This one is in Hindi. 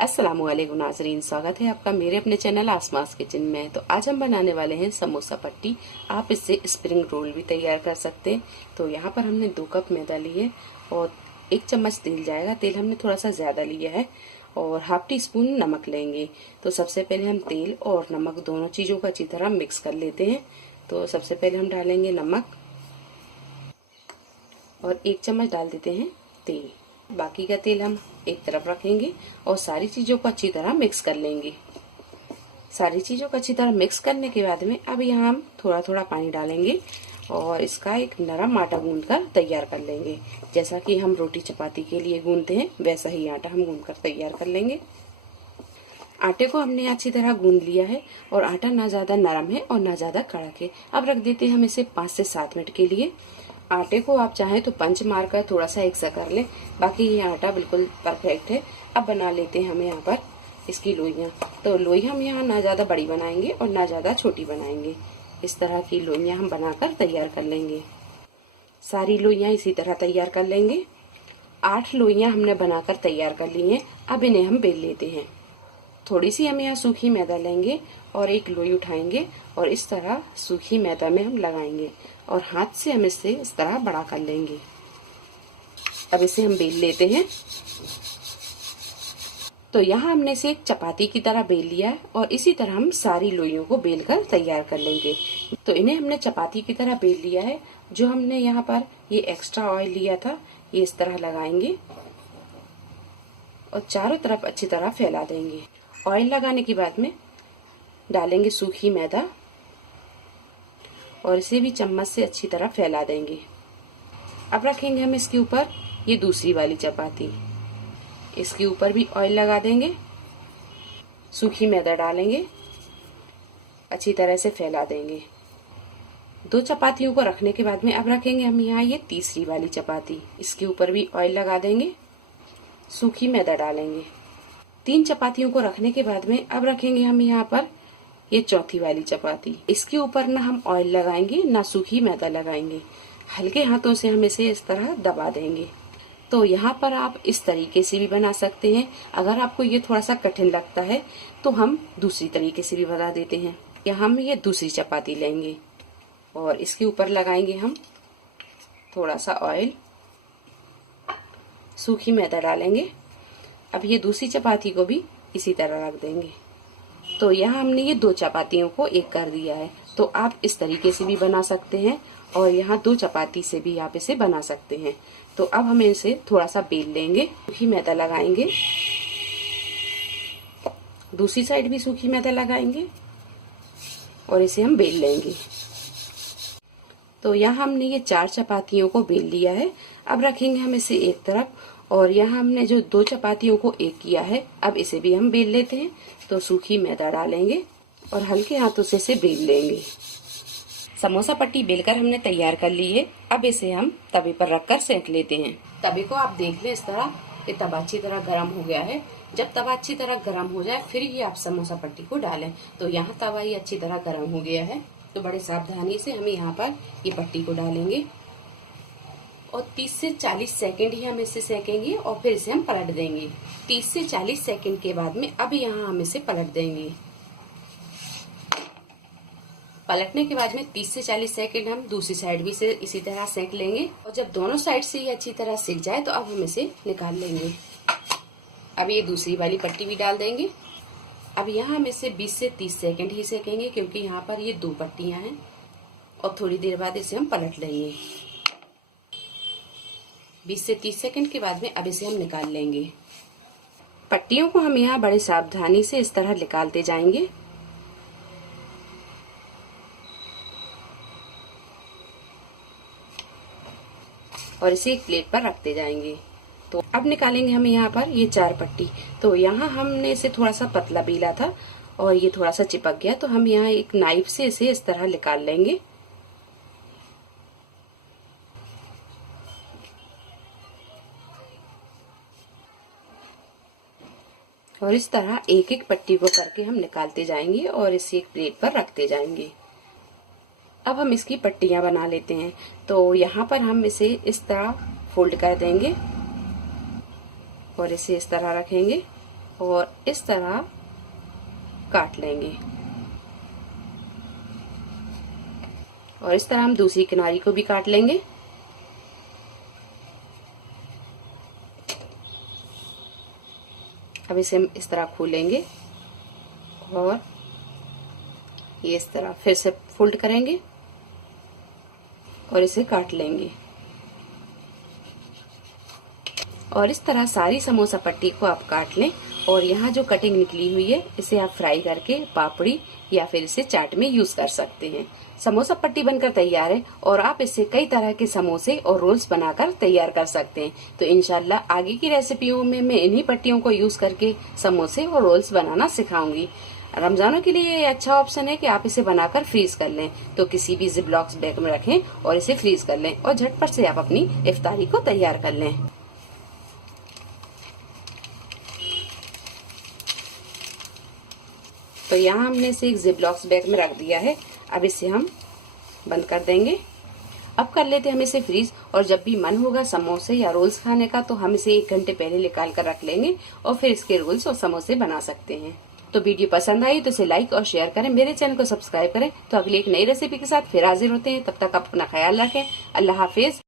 अस्सलामुअलैकुम नाज़रीन, स्वागत है आपका मेरे अपने चैनल आसमास किचन में। तो आज हम बनाने वाले हैं समोसा पट्टी। आप इससे स्प्रिंग रोल भी तैयार कर सकते हैं। तो यहाँ पर हमने 2 कप मैदा लिए और 1 चम्मच तेल जाएगा। तेल हमने थोड़ा सा ज़्यादा लिया है और हाफ टी स्पून नमक लेंगे। तो सबसे पहले हम तेल और नमक दोनों चीज़ों को अच्छी तरह मिक्स कर लेते हैं। तो सबसे पहले हम डालेंगे नमक और 1 चम्मच डाल देते हैं तेल। बाकी का तेल हम एक तरफ रखेंगे और सारी चीज़ों को अच्छी तरह मिक्स कर लेंगे। सारी चीज़ों को अच्छी तरह मिक्स करने के बाद में अब यहाँ हम थोड़ा थोड़ा पानी डालेंगे और इसका एक नरम आटा गूंद कर तैयार कर लेंगे। जैसा कि हम रोटी चपाती के लिए गूंदते हैं वैसा ही आटा हम गूंद कर तैयार कर लेंगे। आटे को हमने अच्छी तरह गूंद लिया है और आटा ना ज़्यादा नरम है और ना ज़्यादा कड़क है। अब रख देते हैं हम इसे 5 से 7 मिनट के लिए। आटे को आप चाहें तो पंच मारकर थोड़ा सा एक सा कर लें, बाकी ये आटा बिल्कुल परफेक्ट है। अब बना लेते हैं हम यहाँ पर इसकी लोइयाँ। तो लोई हम यहाँ ना ज़्यादा बड़ी बनाएंगे और ना ज़्यादा छोटी बनाएंगे। इस तरह की लोइयाँ हम बनाकर तैयार कर लेंगे। सारी लोइयाँ इसी तरह तैयार कर लेंगे। 8 लोइयाँ हमने बनाकर तैयार कर ली हैं। अब इन्हें हम बेल लेते हैं। थोड़ी सी हम यहाँ सूखी मैदा लेंगे और एक लोई उठाएंगे और इस तरह सूखी मैदा में हम लगाएंगे और हाथ से हम इसे इस तरह बड़ा कर लेंगे। अब इसे हम बेल लेते हैं। तो यहाँ हमने इसे एक चपाती की तरह बेल लिया है और इसी तरह हम सारी लोइयों को बेल कर तैयार कर लेंगे। तो इन्हें हमने चपाती की तरह बेल लिया है। जो हमने यहाँ पर ये एक्स्ट्रा ऑयल लिया था ये इस तरह लगाएंगे और चारों तरफ अच्छी तरह फैला देंगे। ऑयल लगाने के बाद में डालेंगे सूखी मैदा और इसे भी चम्मच से अच्छी तरह फैला देंगे। अब रखेंगे हम इसके ऊपर ये दूसरी वाली चपाती। इसके ऊपर भी ऑयल लगा देंगे, सूखी मैदा डालेंगे, अच्छी तरह से फैला देंगे। 2 चपातियों को रखने के बाद में अब रखेंगे हम यहाँ ये तीसरी वाली चपाती। इसके ऊपर भी ऑयल लगा देंगे, सूखी मैदा डालेंगे। 3 चपातियों को रखने के बाद में अब रखेंगे हम यहाँ पर ये चौथी वाली चपाती। इसके ऊपर ना हम ऑयल लगाएंगे ना सूखी मैदा लगाएंगे। हल्के हाथों से हम इसे इस तरह दबा देंगे। तो यहाँ पर आप इस तरीके से भी बना सकते हैं। अगर आपको ये थोड़ा सा कठिन लगता है तो हम दूसरी तरीके से भी बता देते हैं। यहाँ हम ये दूसरी चपाती लेंगे और इसके ऊपर लगाएंगे हम थोड़ा सा ऑयल, सूखी मैदा डालेंगे। अब ये दूसरी चपाती को भी इसी तरह रख देंगे। तो यहाँ हमने ये 2 चपातियों को एक कर दिया है। तो आप इस तरीके से भी बना सकते हैं और यहाँ 2 चपाती से भी आप इसे बना सकते हैं। तो अब हम इसे थोड़ा सा बेल लेंगे, सूखी मैदा लगाएंगे, दूसरी साइड भी सूखी मैदा लगाएंगे और इसे हम बेल लेंगे। तो यहाँ हमने ये 4 चपातियों को बेल लिया है। अब रखेंगे हम इसे एक तरफ और यहाँ हमने जो 2 चपातियों को एक किया है अब इसे भी हम बेल लेते हैं। तो सूखी मैदा डालेंगे और हल्के हाथों से इसे बेल लेंगे। समोसा पट्टी बेलकर हमने तैयार कर ली है। अब इसे हम तवे पर रखकर सेक लेते हैं। तवे को आप देख लें इस तरह कि तवा अच्छी तरह गर्म हो गया है। जब तवा अच्छी तरह गर्म हो जाए फिर ही आप समोसा पट्टी को डालें। तो यहाँ तवा ही अच्छी तरह गर्म हो गया है। तो बड़े सावधानी से हम यहाँ पर ये पट्टी को डालेंगे और 30 से 40 सेकंड ही हम इसे सेकेंगे और फिर इसे हम पलट देंगे। 30 से 40 सेकंड के बाद में अब यहाँ हम इसे पलट देंगे। पलटने के बाद में 30 से 40 सेकंड हम दूसरी साइड भी से इसी तरह सेक लेंगे और जब दोनों साइड से ये अच्छी तरह सिक जाए तो अब हम इसे निकाल लेंगे। अब ये दूसरी वाली पट्टी भी डाल देंगे। अब यहाँ हम इसे 20 से 30 सेकंड ही सेकेंगे क्योंकि यहाँ पर ये 2 पट्टियां हैं और थोड़ी देर बाद इसे हम पलट लेंगे। 20 से 30 सेकंड के बाद में अब इसे हम निकाल लेंगे। पट्टियों को हम यहाँ बड़े सावधानी से इस तरह निकालते जाएंगे। और इसे एक प्लेट पर रखते जाएंगे। तो अब निकालेंगे हम यहाँ पर ये 4 पट्टी। तो यहाँ हमने इसे थोड़ा सा पतला बेला था और ये थोड़ा सा चिपक गया। तो हम यहाँ एक नाइफ से इसे इस तरह निकाल लेंगे। और इस तरह एक एक पट्टी को करके हम निकालते जाएंगे और इसे एक प्लेट पर रखते जाएंगे। अब हम इसकी पट्टियां बना लेते हैं। तो यहाँ पर हम इसे इस तरह फोल्ड कर देंगे और इसे इस तरह रखेंगे और इस तरह काट लेंगे। और इस तरह हम दूसरी किनारी को भी काट लेंगे। अब इसे हम इस तरह खोलेंगे और ये इस तरह फिर से फोल्ड करेंगे और इसे काट लेंगे। और इस तरह सारी समोसा पट्टी को आप काट लें। और यहाँ जो कटिंग निकली हुई है इसे आप फ्राई करके पापड़ी या फिर इसे चाट में यूज कर सकते हैं। समोसा पट्टी बनकर तैयार है और आप इससे कई तरह के समोसे और रोल्स बनाकर तैयार कर सकते हैं। तो इंशाल्लाह आगे की रेसिपियों में मैं इन्हीं पट्टियों को यूज करके समोसे और रोल्स बनाना सिखाऊंगी। रमजानों के लिए ये अच्छा ऑप्शन है कि आप इसे बनाकर फ्रीज कर लें। तो किसी भी जिपलॉक्स बैग में रखें और इसे फ्रीज कर लें और झटपट से आप अपनी इफ्तारी को तैयार कर लें। तो यहाँ हमने इसे एक जिपलॉक्स बैग में रख दिया है। अब इसे हम बंद कर देंगे। अब कर लेते हैं हम इसे फ्रीज, और जब भी मन होगा समोसे या रोल्स खाने का तो हम इसे 1 घंटे पहले निकाल कर रख लेंगे और फिर इसके रोल्स और समोसे बना सकते हैं। तो वीडियो पसंद आई तो इसे लाइक और शेयर करें, मेरे चैनल को सब्सक्राइब करें। तो अगली एक नई रेसिपी के साथ फिर हाजिर होते हैं। तब तक आप अपना ख्याल रखें। अल्लाह हाफिज।